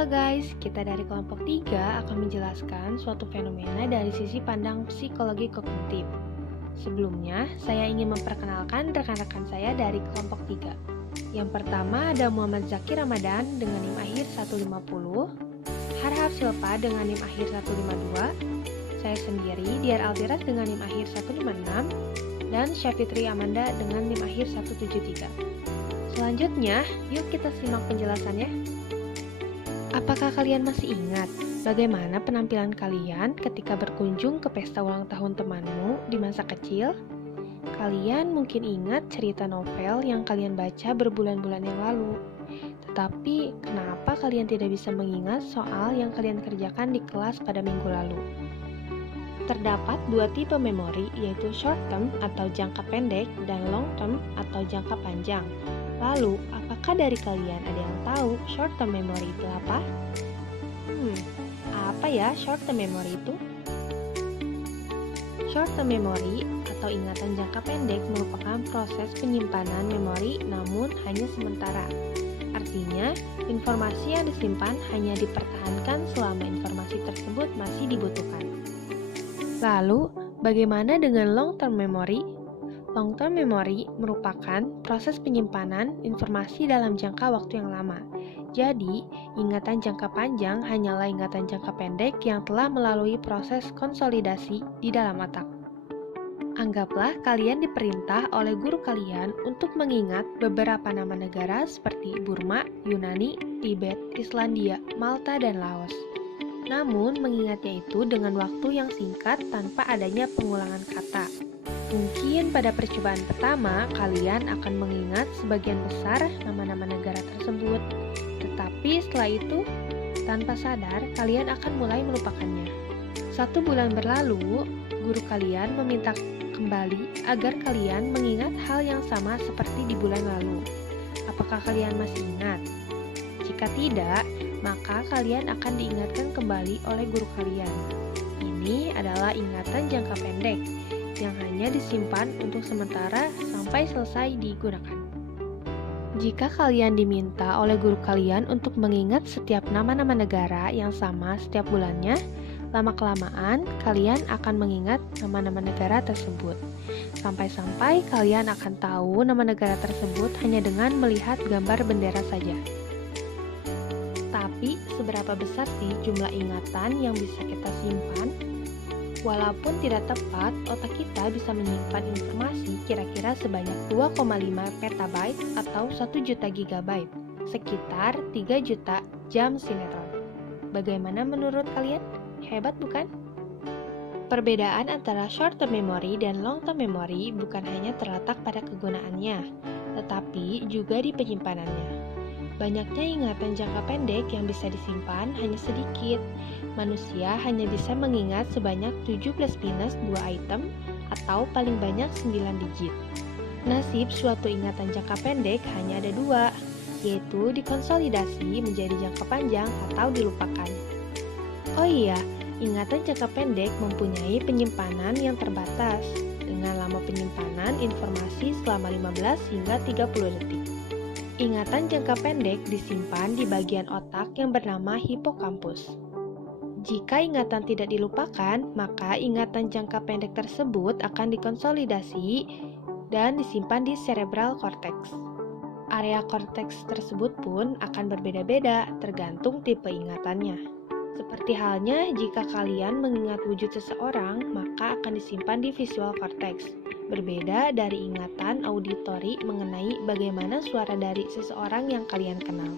Halo guys, kita dari kelompok 3 akan menjelaskan suatu fenomena dari sisi pandang psikologi kognitif. Sebelumnya, saya ingin memperkenalkan rekan-rekan saya dari kelompok 3. Yang pertama ada Muhammad Zaki Ramadan dengan NIM akhir 150, Harhab Silpa dengan NIM akhir 152, saya sendiri Diar Altiras dengan NIM akhir 156, dan Syafitri Amanda dengan NIM akhir 173. Selanjutnya, yuk kita simak penjelasannya. Apakah kalian masih ingat bagaimana penampilan kalian ketika berkunjung ke pesta ulang tahun temanmu di masa kecil? Kalian mungkin ingat cerita novel yang kalian baca berbulan-bulan yang lalu. Tetapi, kenapa kalian tidak bisa mengingat soal yang kalian kerjakan di kelas pada minggu lalu? Terdapat dua tipe memori, yaitu short term atau jangka pendek dan long term atau jangka panjang. Lalu, apakah dari kalian ada yang tahu short term memory itu apa? Apa ya short term memory itu? Short term memory atau ingatan jangka pendek merupakan proses penyimpanan memori namun hanya sementara. Artinya, informasi yang disimpan hanya dipertahankan selama informasi tersebut masih dibutuhkan. Lalu, bagaimana dengan long term memory? Long-term memory merupakan proses penyimpanan informasi dalam jangka waktu yang lama. Jadi, ingatan jangka panjang hanyalah ingatan jangka pendek yang telah melalui proses konsolidasi di dalam otak. Anggaplah kalian diperintah oleh guru kalian untuk mengingat beberapa nama negara seperti Burma, Yunani, Tibet, Islandia, Malta, dan Laos. Namun, mengingatnya itu dengan waktu yang singkat tanpa adanya pengulangan kata. Mungkin pada percobaan pertama, kalian akan mengingat sebagian besar nama-nama negara tersebut. Tetapi setelah itu, tanpa sadar, kalian akan mulai melupakannya. 1 bulan berlalu, guru kalian meminta kembali agar kalian mengingat hal yang sama seperti di bulan lalu. Apakah kalian masih ingat? Jika tidak, maka kalian akan diingatkan kembali oleh guru kalian. Ini adalah ingatan jangka pendek yang hanya disimpan untuk sementara sampai selesai digunakan. Jika kalian diminta oleh guru kalian untuk mengingat setiap nama-nama negara yang sama setiap bulannya, lama-kelamaan kalian akan mengingat nama-nama negara tersebut. Sampai-sampai kalian akan tahu nama negara tersebut hanya dengan melihat gambar bendera saja. Tapi, seberapa besar sih jumlah ingatan yang bisa kita simpan? Walaupun tidak tepat, otak kita bisa menyimpan informasi kira-kira sebanyak 2,5 petabyte atau 1 juta gigabyte, sekitar 3 juta jam sinetron. Bagaimana menurut kalian? Hebat bukan? Perbedaan antara short term memory dan long term memory bukan hanya terletak pada kegunaannya, tetapi juga di penyimpanannya. Banyaknya ingatan jangka pendek yang bisa disimpan hanya sedikit. Manusia hanya bisa mengingat sebanyak 7 plus minus 2 item atau paling banyak 9 digit. Nasib suatu ingatan jangka pendek hanya ada 2, yaitu dikonsolidasi menjadi jangka panjang atau dilupakan. Oh iya, ingatan jangka pendek mempunyai penyimpanan yang terbatas dengan lama penyimpanan informasi selama 15 hingga 30 detik. Ingatan jangka pendek disimpan di bagian otak yang bernama hipokampus. Jika ingatan tidak dilupakan, maka ingatan jangka pendek tersebut akan dikonsolidasi dan disimpan di cerebral cortex. Area korteks tersebut pun akan berbeda-beda tergantung tipe ingatannya. Seperti halnya jika kalian mengingat wujud seseorang, maka akan disimpan di visual cortex. Berbeda dari ingatan auditori mengenai bagaimana suara dari seseorang yang kalian kenal.